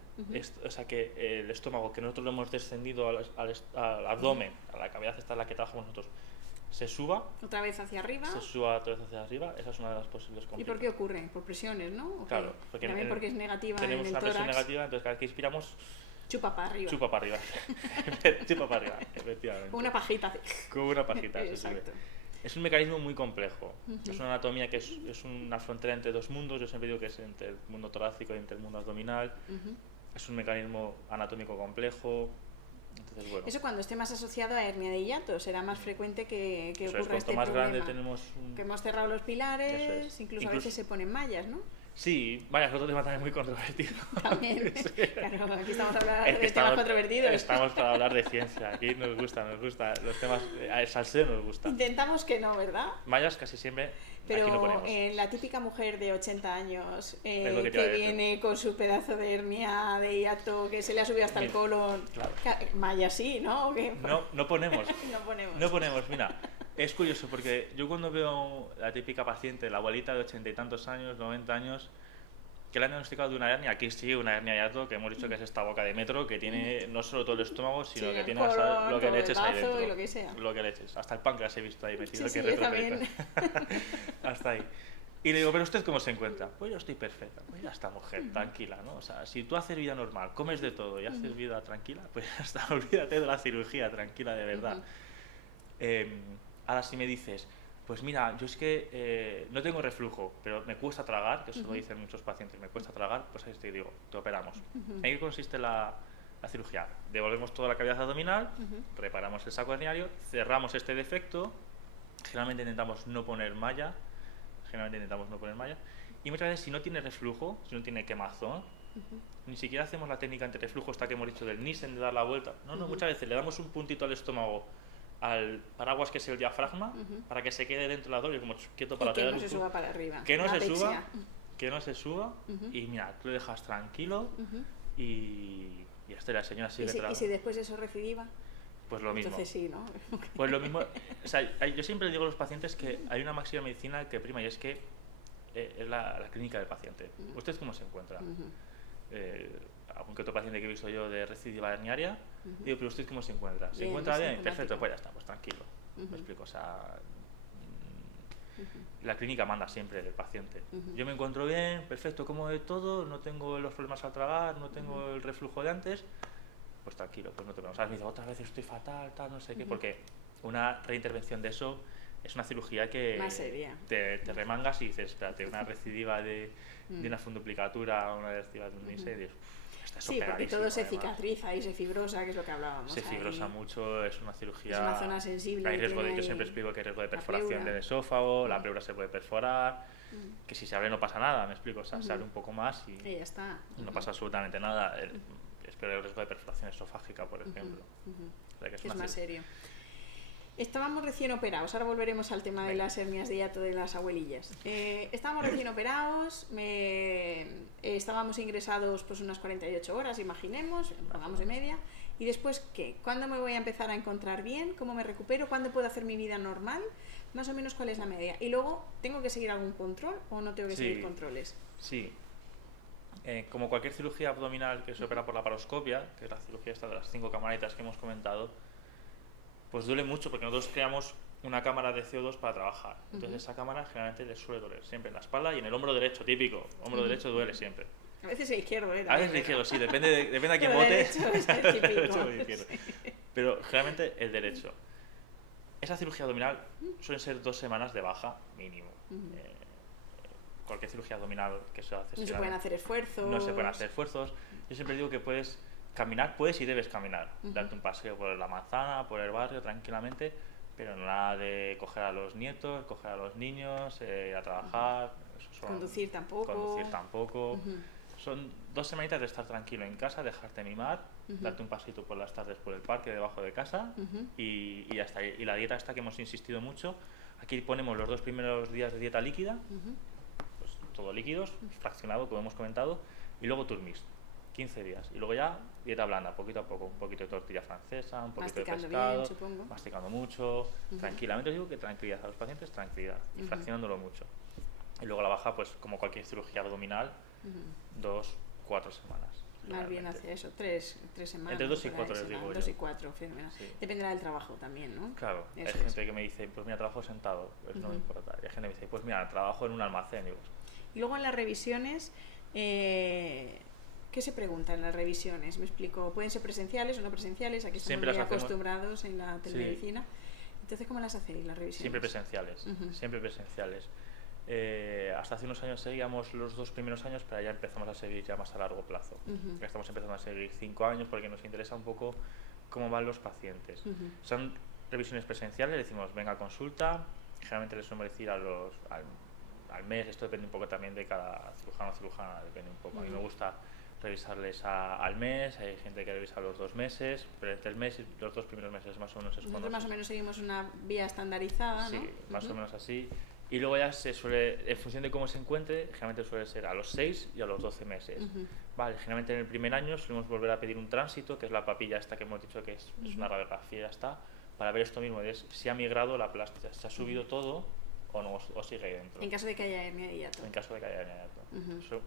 o sea, que el estómago, que nosotros lo hemos descendido al abdomen, a la cavidad esta en la que trabajamos nosotros, se suba otra vez hacia arriba. Esa es una de las posibles complicaciones. ¿Y por qué ocurre? ¿Por presiones, no? Claro, porque también porque es negativa tenemos en el una tórax. presión negativa, entonces cada vez que inspiramos chupa para arriba. Chupa para arriba, efectivamente. Como una pajita. Como una pajita, se sube. Es un mecanismo muy complejo. Es una anatomía que es una frontera entre dos mundos. Yo siempre digo que es entre el mundo torácico y entre el mundo abdominal. Es un mecanismo anatómico complejo. Entonces, bueno. Eso cuando esté más asociado a hernia de hiato, será más frecuente que Eso ocurra es, este cuanto más problema. grande tenemos... Que hemos cerrado los pilares, Eso es. incluso a veces se ponen mallas, ¿no? Sí, vaya, es otro tema también muy controvertido. También, Sí. Claro, aquí estamos hablando Es que de temas controvertidos. Estamos para hablar de ciencia, aquí nos gusta, los temas, el salseo nos gusta. Intentamos que no, ¿verdad? Mallas casi siempre Pero aquí no ponemos. La típica mujer de 80 años Es lo que te que iba a decir. viene con su pedazo de hernia de hiato que se le ha subido hasta el colon, Claro. malla sí, ¿no? ¿O qué? No ponemos. No ponemos. No ponemos, mira, es curioso porque yo cuando veo la típica paciente, la abuelita de 80 y tantos años, 90 años, que le han diagnosticado de una hernia, aquí sí, una hernia de hiato, que hemos dicho que es esta boca de metro, que tiene no solo todo el estómago, sino Sí, que el tiene colon, hasta lo que todo le el eches ahí bazo dentro. y lo que sea. Lo que le eches. Hasta el páncreas he visto ahí metido, Sí, que sí, yo retroceso. Hasta ahí. Y le digo, ¿pero usted cómo se encuentra? Pues yo estoy perfecta. Pues ya está, mujer, tranquila, ¿no? O sea, si tú haces vida normal, comes de todo y haces vida tranquila, pues ya está, olvídate de la cirugía, tranquila, de verdad. Ahora si me dices, pues mira, yo es que no tengo reflujo, pero me cuesta tragar, que eso lo dicen muchos pacientes, me cuesta tragar, pues ahí te digo, te operamos. ¿En qué consiste la cirugía? Devolvemos toda la cavidad abdominal, reparamos el saco herniario, cerramos este defecto, generalmente intentamos no poner malla, y muchas veces si no tiene reflujo, si no tiene quemazón, ni siquiera hacemos la técnica antirreflujo esta que hemos dicho del Nissen, de dar la vuelta. No, muchas veces le damos un puntito al estómago, al paraguas que es el diafragma, para que se quede dentro de la doble, como quieto para y que no se suba para arriba. Que no se suba, y mira, tú lo dejas tranquilo y ya está, la señora sigue ¿Y si después eso recidiva? Pues lo mismo. Entonces sí, ¿no? Pues lo mismo. O sea, yo siempre digo a los pacientes que hay una máxima medicina que prima y es que es la clínica del paciente. ¿Usted cómo se encuentra? Algún que otro paciente que he visto yo de recidiva herniaria, digo, ¿pero usted cómo se encuentra? ¿Se encuentra bien? Perfecto, pues ya está, pues tranquilo. Me explico, o sea, la clínica manda siempre del paciente. Yo me encuentro bien, perfecto, como de todo, no tengo los problemas al tragar, no tengo el reflujo de antes, pues tranquilo, pues no te preocupes. Me dice, otras veces estoy fatal, tal, no sé qué, porque una reintervención de eso es una cirugía que te remangas y dices, espérate, una recidiva de una funduplicatura, una recidiva de un Nissen, y dices, sí, porque todo se cicatriza y se fibrosa, que es lo que hablábamos. Se fibrosa mucho, es una cirugía... Es una zona sensible. Hay riesgo yo siempre explico que hay riesgo de perforación del esófago, la pleura se puede perforar, que si se abre no pasa nada, me explico, o sea, se abre un poco más y ya está. No pasa absolutamente nada. Es peor el riesgo de perforación esofágica, por ejemplo. O sea, que es más serio. Estábamos recién operados, ahora volveremos al tema de las hernias de hiato de las abuelillas. Estábamos recién operados, estábamos ingresados pues unas 48 horas, imaginemos, pongamos de media. ¿Y después qué? ¿Cuándo me voy a empezar a encontrar bien? ¿Cómo me recupero? ¿Cuándo puedo hacer mi vida normal? Más o menos cuál es la media. Y luego, ¿tengo que seguir algún control o no tengo que seguir controles? Sí. Como cualquier cirugía abdominal que se opera por la paroscopia, que es la cirugía esta de las 5 camaritas que hemos comentado, pues duele mucho porque nosotros creamos una cámara de CO2 para trabajar. Entonces esa cámara generalmente le suele doler siempre en la espalda y en el hombro derecho, típico. Hombro derecho duele siempre. A veces el izquierdo, ¿eh? A veces el izquierdo, sí, depende a quién vote. Pero generalmente el derecho. Esa cirugía abdominal suelen ser 2 semanas de baja mínimo. Cualquier cirugía abdominal que se hace. No se pueden hacer esfuerzos. No se pueden hacer esfuerzos. Yo siempre digo que puedes caminar, puedes y debes caminar. Darte un paseo por la manzana, por el barrio, tranquilamente, pero nada de coger a los nietos, coger a los niños, a trabajar. Conducir tampoco. Son 2 semanitas de estar tranquilo en casa, dejarte mimar, darte un pasito por las tardes por el parque debajo de casa y ya está. Y la dieta esta que hemos insistido mucho, aquí ponemos los 2 primeros días de dieta líquida, pues todo líquidos, fraccionado como hemos comentado, y luego turmis, 15 días. Y luego ya dieta blanda, poquito a poco, un poquito de tortilla francesa, un poquito de pescado, bien, supongo. Masticando mucho, tranquilamente. Os digo que tranquilidad a los pacientes, tranquilidad, y fraccionándolo mucho. Y luego la baja, pues como cualquier cirugía abdominal, 2-4 semanas. Más bien hacia eso, 3 semanas. Entre 2 y 4 les digo 2 y 4, fenomenal. Sí. Dependerá del trabajo también, ¿no? Claro, hay gente que me dice, pues mira, trabajo sentado, pues no me importa. Y hay gente que me dice, pues mira, trabajo en un almacén. Digo, y luego en las revisiones, ¿qué se pregunta en las revisiones? Me explico, ¿pueden ser presenciales o no presenciales? Aquí estamos muy acostumbrados en la telemedicina. Entonces, ¿cómo las hacéis las revisiones? Siempre presenciales, siempre presenciales. Hasta hace unos años seguíamos los 2 primeros años, pero ya empezamos a seguir ya más a largo plazo. Ya estamos empezando a seguir 5 años porque nos interesa un poco cómo van los pacientes. Son revisiones presenciales, decimos, venga a consulta, generalmente les suelo decir al mes, esto depende un poco también de cada cirujano o cirujana, depende un poco. A mí me gusta revisarles al mes, hay gente que revisa los 2 meses, pero entre el mes y los 2 primeros meses más o menos es cuando... Nosotros más o menos seguimos una vía estandarizada, ¿no? Sí, más o menos así. Y luego ya se suele, en función de cómo se encuentre, generalmente suele ser a los 6 y a los 12 meses. Vale, generalmente en el primer año solemos volver a pedir un tránsito, que es la papilla esta que hemos dicho que es una radiografía y ya está, para ver esto mismo, es si ha migrado la plástica, si ha subido todo o no, o sigue ahí dentro. En caso de que haya hernia de hiato. En caso de que haya hernia de hiato.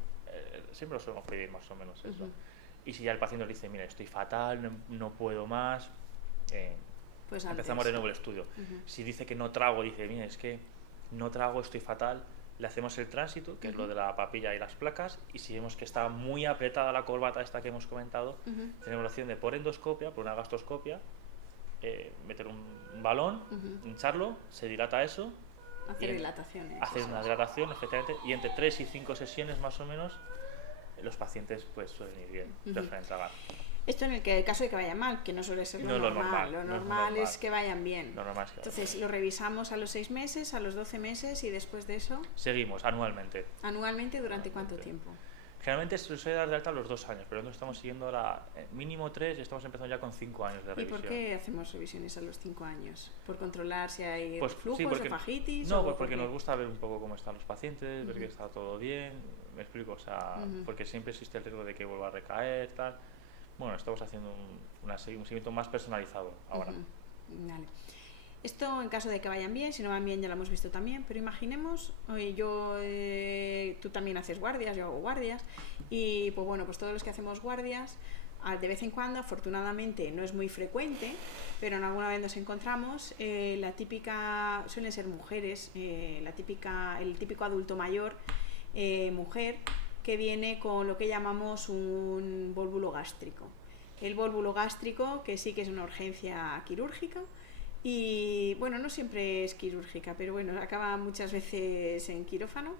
Siempre lo solemos pedir más o menos eso. Y si ya el paciente nos dice, mira, estoy fatal, no puedo más, pues empezamos de nuevo el estudio. Si dice que no trago, dice, mira, es que no trago, estoy fatal, le hacemos el tránsito, que es lo de la papilla y las placas, y si vemos que está muy apretada la corbata esta que hemos comentado, tenemos la opción de por endoscopia, por una gastroscopia, meter un balón, hincharlo, se dilata eso, hacer dilataciones. Hacer una dilatación, efectivamente, y entre 3 y 5 sesiones más o menos, los pacientes pues suelen ir bien, suelen tragar. Esto en el caso de que vaya mal, que no suele ser lo normal. Lo normal es que vayan bien. Entonces, lo revisamos a los 6 meses, a los 12 meses y después de eso... Seguimos anualmente. ¿Anualmente durante cuánto tiempo? Generalmente se suele dar de alta a los 2 años, pero nosotros estamos siguiendo ahora mínimo 3 y estamos empezando ya con 5 años de revisión. ¿Y por qué hacemos revisiones a los 5 años? ¿Por controlar si hay flujos sí, o fajitis? No, pues porque nos gusta ver un poco cómo están los pacientes, ver que está todo bien, me explico, o sea, porque siempre existe el riesgo de que vuelva a recaer, tal. Bueno, estamos haciendo un seguimiento más personalizado ahora. Vale. Esto en caso de que vayan bien, si no van bien ya lo hemos visto también, pero imaginemos, oye, tú también haces guardias, yo hago guardias, y pues bueno, pues todos los que hacemos guardias, de vez en cuando, afortunadamente no es muy frecuente, pero en alguna vez nos encontramos, la típica, suelen ser mujeres, el típico adulto mayor, mujer, que viene con lo que llamamos un vólvulo gástrico. El vólvulo gástrico, que sí que es una urgencia quirúrgica, y bueno, no siempre es quirúrgica, pero bueno, acaba muchas veces en quirófano.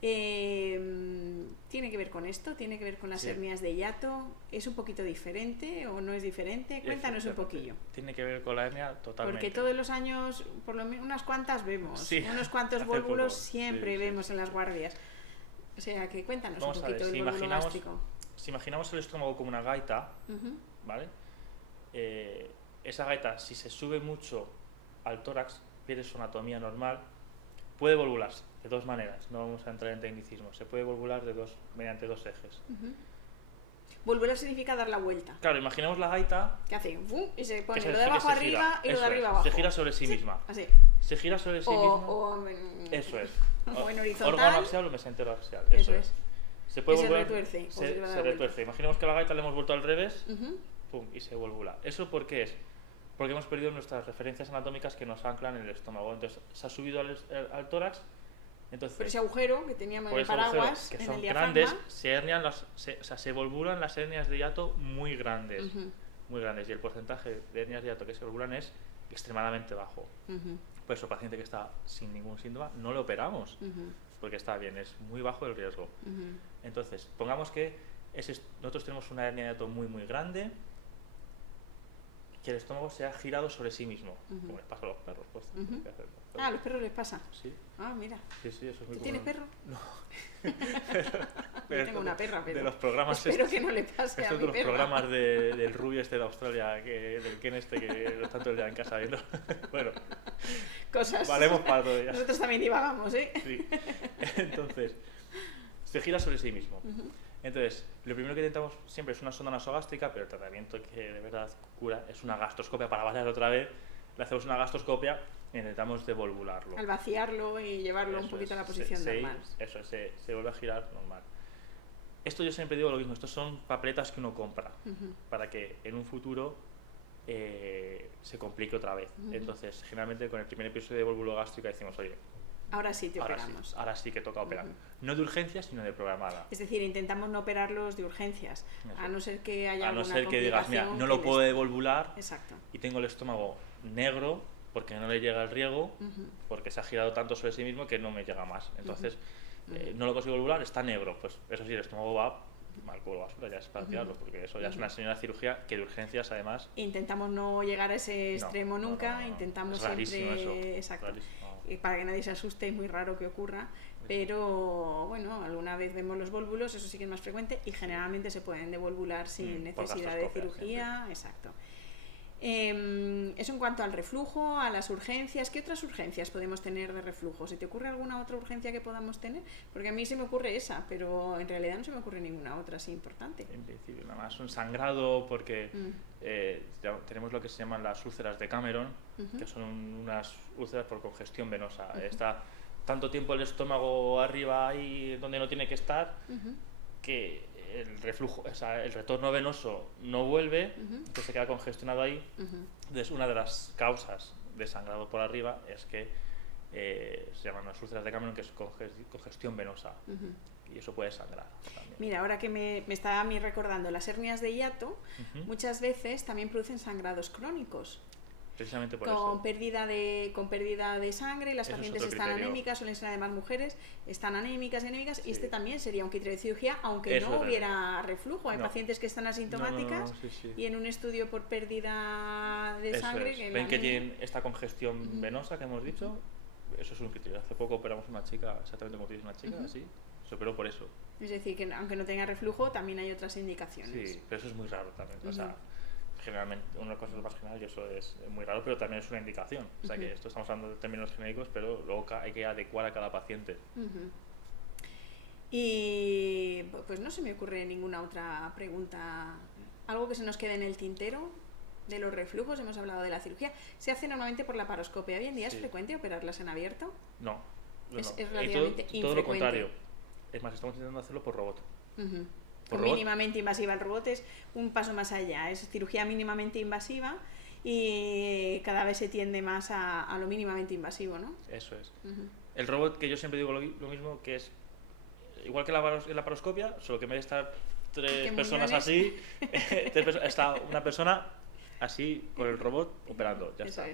¿Tiene que ver con esto? ¿Tiene que ver con las hernias de hiato? ¿Es un poquito diferente o no es diferente? Cuéntanos un poquillo. Tiene que ver con la hernia totalmente. Porque todos los años, por lo menos unas cuantas vemos, unos cuantos vólvulos siempre vemos en las guardias. O sea, que cuéntanos un poquito del vólvulo gástrico. Si imaginamos el estómago como una gaita, ¿vale? Esa gaita, si se sube mucho al tórax, pierde su anatomía normal, puede volvularse de 2 maneras, no vamos a entrar en tecnicismo, se puede volvular mediante 2 ejes. Volvular significa dar la vuelta. Claro, imaginemos la gaita... ¿Qué hace? Y se pone lo de abajo arriba y lo de arriba abajo. Se gira sobre sí misma. Así. Se gira sobre sí misma. Eso es. O en horizontal. Órgano axial o mesentero axial. Eso es. Se puede volver, retuerce. Se retuerce. Imaginemos que la gaita le hemos vuelto al revés, pum, y se volvula. ¿Eso por qué es? Porque hemos perdido nuestras referencias anatómicas que nos anclan en el estómago. Entonces, se ha subido al tórax. Entonces, por ese agujero que teníamos en el paraguas, que en son el diafragma, grandes, se volvulan las hernias de hiato muy grandes. Muy grandes. Y el porcentaje de hernias de hiato que se volvulan es extremadamente bajo. Por eso, el paciente que está sin ningún síntoma, no lo operamos. Porque está bien, es muy bajo el riesgo. Entonces, pongamos que nosotros tenemos una hernia de hiato muy, muy grande, que el estómago se ha girado sobre sí mismo, como les pasa a los perros. Pues, a los perros les pasa. Sí. Ah, mira. Sí, eso es muy ¿Tú tienes perro? No. Yo tengo una perra, pero de los programas espero que no le pase a mi de los perra. programas del rubio este de Australia, del Ken este, que lo tanto el día en casa viendo. Bueno, cosas. Valemos para todo ya. Nosotros también divagamos, ¿eh? Sí. Entonces, se gira sobre sí mismo. Entonces, lo primero que intentamos siempre es una sonda nasogástrica, pero el tratamiento que de verdad cura es una gastroscopia. Para variar otra vez, le hacemos una gastroscopia e intentamos devolvularlo. Al vaciarlo y llevarlo un poquito a la posición normal. Eso, se vuelve a girar normal. Esto yo siempre digo lo mismo, estos son papeletas que uno compra para que en un futuro se complique otra vez. Entonces, generalmente con el primer episodio de vólvulo gástrica decimos, oye, ahora sí te operamos. Ahora sí que toca operar. No de urgencia, sino de programada. Es decir, intentamos no operarlos de urgencias, a no ser que haya alguna complicación. A no ser que digas, mira, no lo puedo devolvular. Exacto. Y tengo el estómago negro porque no le llega el riego, porque se ha girado tanto sobre sí mismo que no me llega más. Entonces, no lo consigo devolvular, está negro. Pues eso sí, el estómago va al cubo de basura, ya es para tirarlo, porque eso ya es una señora cirugía que de urgencias además... Intentamos no llegar a ese extremo nunca, intentamos siempre... Exacto. Para que nadie se asuste, es muy raro que ocurra, pero bueno, alguna vez vemos los vólvulos, eso sí que es más frecuente, y generalmente se pueden devolvular sin necesidad de cirugía. Exacto. Eso en cuanto al reflujo, a las urgencias. ¿Qué otras urgencias podemos tener de reflujo? ¿Se te ocurre alguna otra urgencia que podamos tener? Porque a mí se me ocurre esa, pero en realidad no se me ocurre ninguna otra así importante. En principio, nada más un sangrado, porque tenemos lo que se llaman las úlceras de Cameron, que son unas úlceras por congestión venosa. Está tanto tiempo el estómago arriba ahí donde no tiene que estar, que el reflujo, o sea, el retorno venoso no vuelve, entonces se queda congestionado ahí. Entonces, una de las causas de sangrado por arriba es que se llaman las úlceras de Cameron, que es congestión venosa, y eso puede sangrar también. Mira, ahora que me estaba a mí recordando, las hernias de hiato muchas veces también producen sangrados crónicos. Precisamente por con eso. pérdida de sangre, las pacientes están anémicas, suelen ser además mujeres, están anémicas, y este también sería un criterio de cirugía, aunque no hubiera reflujo. Hay pacientes que están asintomáticas y en un estudio por pérdida de sangre... Que ven que tienen esta congestión venosa que hemos dicho, eso es un criterio. Hace poco operamos una chica, exactamente como dices, una chica, así, se operó por eso. Es decir, que aunque no tenga reflujo, también hay otras indicaciones. Sí, pero eso es muy raro también. O sea, generalmente, una cosa más general, y eso es muy raro, pero también es una indicación. O sea, que esto estamos hablando de términos genéricos, pero luego hay que adecuar a cada paciente. Y pues no se me ocurre ninguna otra pregunta. Algo que se nos quede en el tintero de los reflujos. Hemos hablado de la cirugía. Se hace normalmente por la laparoscopia. ¿Hoy en día es frecuente operarlas en abierto? No. Es relativamente infrecuente. Todo lo contrario. Es más, estamos intentando hacerlo por robot. Mínimamente invasiva. El robot es un paso más allá, es cirugía mínimamente invasiva y cada vez se tiende más a lo mínimamente invasivo, ¿no? Eso es. El robot, que yo siempre digo lo mismo, que es igual que la laparoscopia, solo que en vez de estar tres personas así, está una persona así con el robot operando, ya está.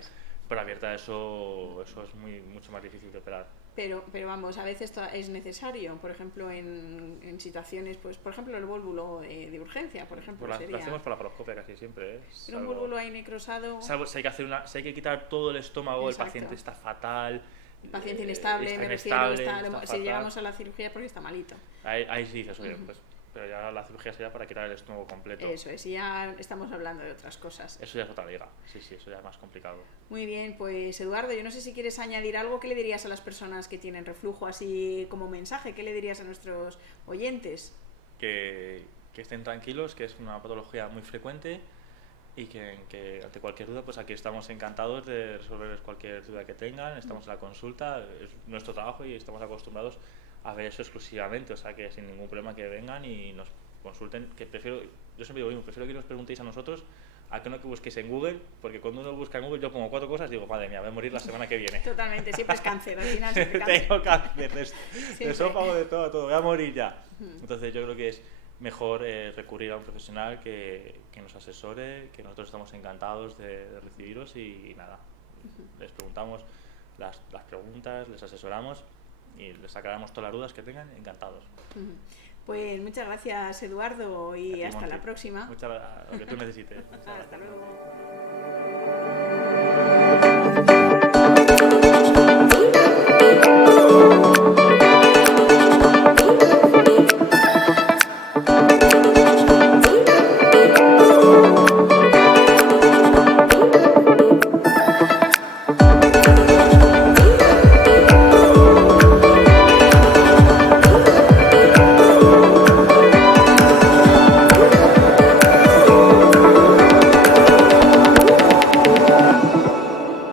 Pero abierta eso es mucho más difícil de operar. Pero vamos, a veces es necesario, por ejemplo, en situaciones, pues por ejemplo el vólvulo de urgencia, por ejemplo. Lo hacemos por la laparoscopia casi siempre, ¿eh? Pero un vólvulo ahí necrosado... Salvo si hay que quitar todo el estómago, el paciente está fatal... El paciente inestable, si llegamos a la cirugía porque está malito. Ahí sí dices, oye, pues... Pero ya la cirugía sería para quitar el estómago completo. Eso es, y ya estamos hablando de otras cosas. Eso ya es otra liga, sí, eso ya es más complicado. Muy bien, pues Eduardo, yo no sé si quieres añadir algo. ¿Qué le dirías a las personas que tienen reflujo así como mensaje? ¿Qué le dirías a nuestros oyentes? Que estén tranquilos, que es una patología muy frecuente y que ante cualquier duda, pues aquí estamos encantados de resolver cualquier duda que tengan. Estamos en la consulta, es nuestro trabajo y estamos acostumbrados a ver eso exclusivamente, o sea que sin ningún problema que vengan y nos consulten, que yo siempre digo, prefiero que nos preguntéis a nosotros a que no que busquéis en Google, porque cuando uno busca en Google yo pongo 4 cosas y digo, madre mía, voy a morir la semana que viene. Totalmente, siempre es cáncer, al final siempre cáncer. Tengo cáncer de esófago, de todo, voy a morir ya. Entonces yo creo que es mejor recurrir a un profesional que nos asesore, que nosotros estamos encantados de recibiros y nada, les preguntamos las preguntas, les asesoramos y les sacaremos todas las dudas que tengan, encantados. Pues muchas gracias, Eduardo, y hasta la próxima. Muchas gracias, lo que tú necesites. Hasta luego.